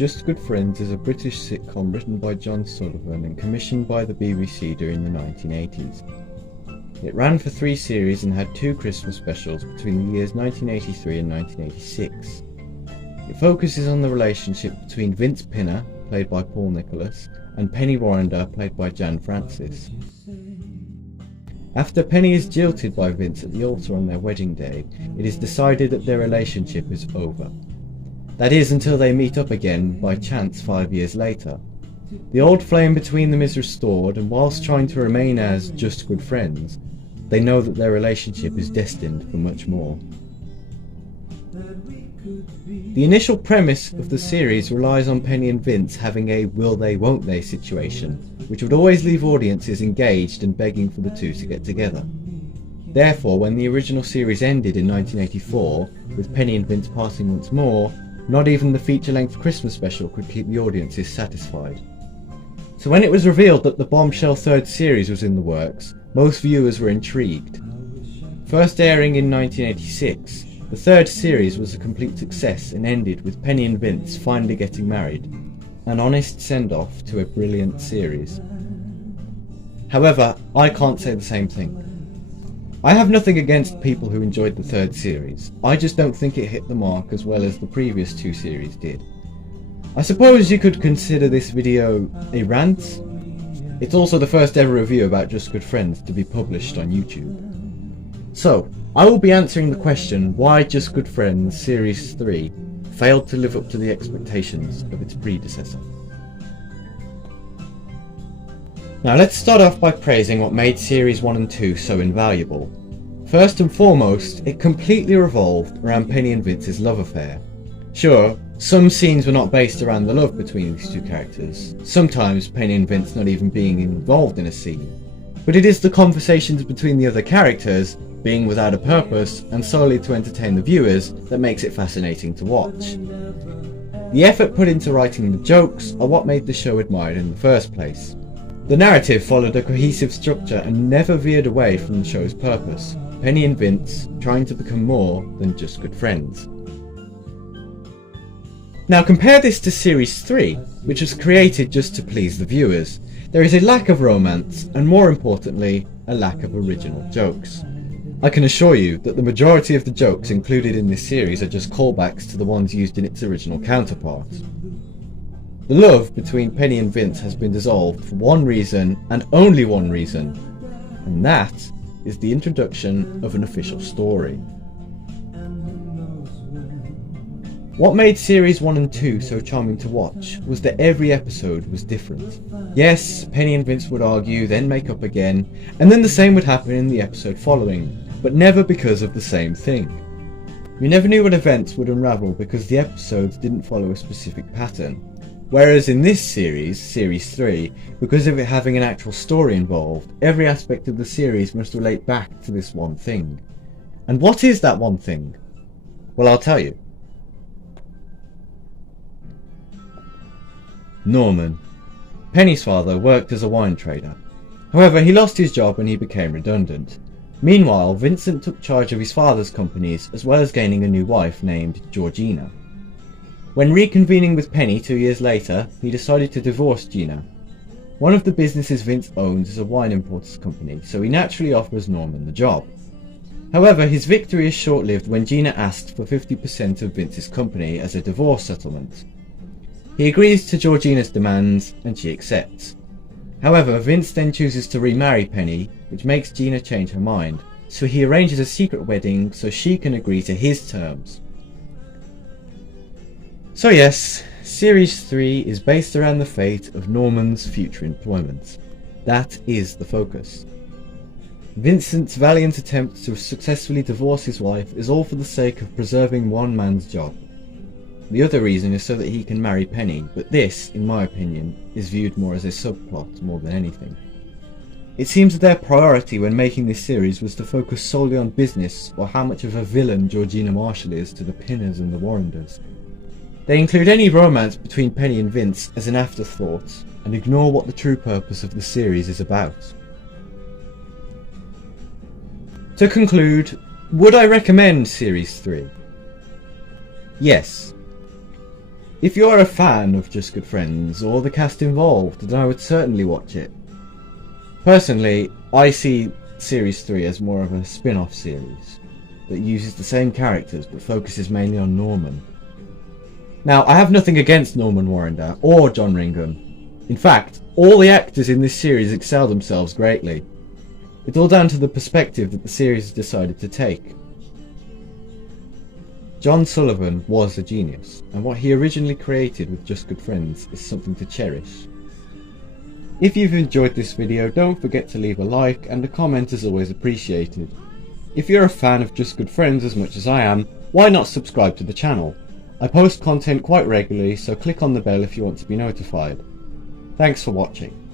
Just Good Friends is a British sitcom written by John Sullivan and commissioned by the BBC during the 1980s. It ran for 3 series and had 2 Christmas specials between the years 1983 and 1986. It focuses on the relationship between Vince Pinner, played by Paul Nicholas, and Penny Warrender, played by Jan Francis. After Penny is jilted by Vince at the altar on their wedding day, it is decided that their relationship is over. That is, until they meet up again by chance 5 years later. The old flame between them is restored, and whilst trying to remain as just good friends, they know that their relationship is destined for much more. The initial premise of the series relies on Penny and Vince having a will they won't they situation, which would always leave audiences engaged and begging for the two to get together. Therefore, when the original series ended in 1984, with Penny and Vince parting once more, not even the feature-length Christmas special could keep the audiences satisfied. So when it was revealed that the bombshell 3rd series was in the works, most viewers were intrigued. First airing in 1986, the 3rd series was a complete success and ended with Penny and Vince finally getting married, an honest send-off to a brilliant series. However, I can't say the same thing. I have nothing against people who enjoyed the 3rd series, I just don't think it hit the mark as well as the previous 2 series did. I suppose you could consider this video a rant. It's also the first ever review about Just Good Friends to be published on YouTube. So, I will be answering the question why Just Good Friends Series 3 failed to live up to the expectations of its predecessor. Now let's start off by praising what made Series 1 and 2 so invaluable. First and foremost, it completely revolved around Penny and Vince's love affair. Sure, some scenes were not based around the love between these two characters, sometimes Penny and Vince not even being involved in a scene, but it is the conversations between the other characters, being without a purpose and solely to entertain the viewers, that makes it fascinating to watch. The effort put into writing the jokes are what made the show admired in the first place. The narrative followed a cohesive structure and never veered away from the show's purpose, Penny and Vince trying to become more than just good friends. Now compare this to Series 3, which was created just to please the viewers. There is a lack of romance, and more importantly, a lack of original jokes. I can assure you that the majority of the jokes included in this series are just callbacks to the ones used in its original counterpart. The love between Penny and Vince has been dissolved for one reason, and only one reason, and that is the introduction of an official story. What made Series 1 and 2 so charming to watch was that every episode was different. Yes, Penny and Vince would argue, then make up again, and then the same would happen in the episode following, but never because of the same thing. You never knew what events would unravel because the episodes didn't follow a specific pattern. Whereas in this series, Series 3, because of it having an actual story involved, every aspect of the series must relate back to this one thing. And what is that one thing? Well, I'll tell you. Norman. Penny's father worked as a wine trader. However, he lost his job when he became redundant. Meanwhile, Vincent took charge of his father's companies as well as gaining a new wife named Georgina. When reconvening with Penny 2 years later, he decided to divorce Gina. One of the businesses Vince owns is a wine importers company, so he naturally offers Norman the job. However, his victory is short-lived when Gina asks for 50% of Vince's company as a divorce settlement. He agrees to Georgina's demands and she accepts. However, Vince then chooses to remarry Penny, which makes Gina change her mind, so he arranges a secret wedding so she can agree to his terms. So yes, Series 3 is based around the fate of Norman's future employment. That is the focus. Vincent's valiant attempt to successfully divorce his wife is all for the sake of preserving one man's job. The other reason is so that he can marry Penny, but this, in my opinion, is viewed more as a subplot more than anything. It seems that their priority when making this series was to focus solely on business or how much of a villain Georgina Marshall is to the Pinners and the Warrenders. They include any romance between Penny and Vince as an afterthought and ignore what the true purpose of the series is about. To conclude, would I recommend Series 3? Yes. If you are a fan of Just Good Friends or the cast involved, then I would certainly watch it. Personally, I see Series 3 as more of a spin-off series that uses the same characters but focuses mainly on Norman. Now, I have nothing against Norman Warrender or John Ringham. In fact, all the actors in this series excel themselves greatly. It's all down to the perspective that the series has decided to take. John Sullivan was a genius, and what he originally created with Just Good Friends is something to cherish. If you've enjoyed this video, don't forget to leave a like, and a comment is always appreciated. If you're a fan of Just Good Friends as much as I am, why not subscribe to the channel? I post content quite regularly, so click on the bell if you want to be notified. Thanks for watching.